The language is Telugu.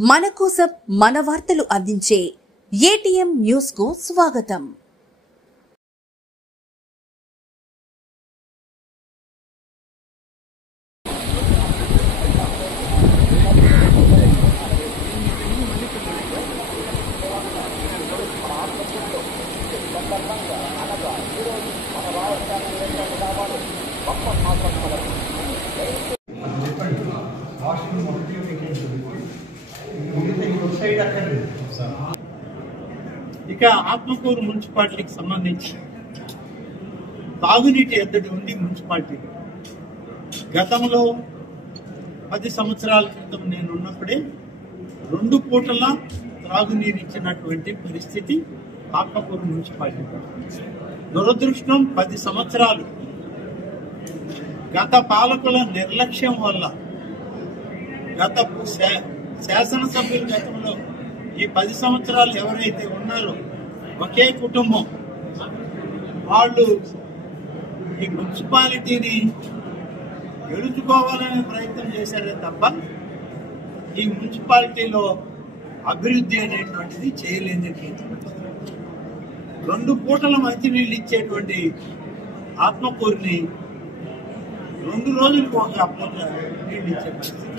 మన కోసం మన వార్తలు అందించే ఏటీఎం న్యూస్ కు స్వాగతం. ఇక ఆత్మకూరు మున్సిపాలిటీకి సంబంధించి తాగునీటి ఎద్దడి ఉంది. మున్సిపాలిటీ గతంలో 10 సంవత్సరాల క్రితం నేను ఉన్నప్పుడే 2 పూటల త్రాగునీరు ఇచ్చినటువంటి పరిస్థితి ఆత్మకూరు మున్సిపాలిటీ. దురదృష్టం 10 సంవత్సరాలు గత పాలకుల నిర్లక్ష్యం వల్ల గత శాసనసభ్యుల గతంలో ఈ 10 సంవత్సరాలు ఎవరైతే ఉన్నారో ఒకే కుటుంబం వాళ్ళు ఈ మున్సిపాలిటీని గెలుచుకోవాలనే ప్రయత్నం చేశారే తప్ప ఈ మున్సిపాలిటీలో అభివృద్ధి అనేటువంటిది చేయలేదని 2 పూటల మంచినీళ్ళు ఇచ్చేటువంటి ఆత్మకూరుని 2 రోజులకు ఒక పూట నీళ్ళు ఇచ్చే పరిస్థితి.